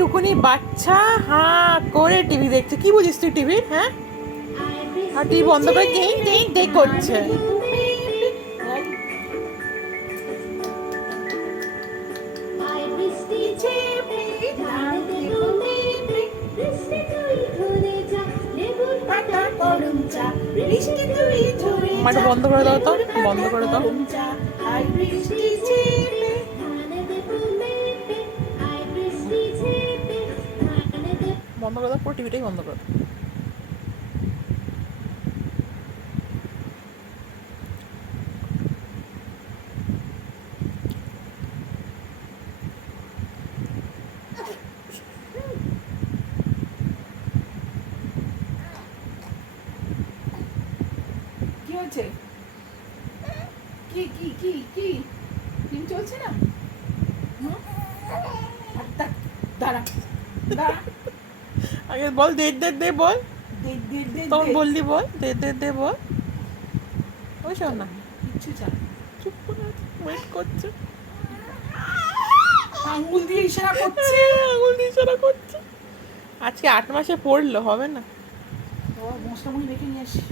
একটুকুনি বাচ্চা হাঁ করে টিভি দেখছে। কি বুঝিস তুই টিভি? হ্যাঁ, আর টিভি বন্ধ করে দেখ দেখ দেখ করছে। আমাকে বন্ধ করে দাও তো, বন্ধ করে দাও। বন্ধ করে দাও, পুরো টিভিটাই বন্ধ করে দাও। কি হচ্ছে? কি কি কি কি ফিল্ম চলছে না? দাঁড়া দাঁড়া, আগে বল দে দে দে বল, দে দে দে তখন বললি বল দে দে দে বল। ওই শোন না, কিচ্ছু চাই। চুপ করে ওয়েট করছে, আঙ্গুল দিয়ে ইশারা করছে। আঙুল দিয়ে ইশারা করছে। আজকে 8 মাসে পড়লো, হবে না? ও মশলামুড়ি রেখে নিয়ে আসি।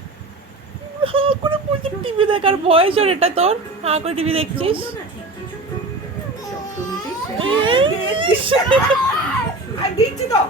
হাঁ করে বলছে টিভি দেখার বয়স ওর এটা তোর? হাঁ করে টিভি দেখছিস? আর দিচ্ছি তো।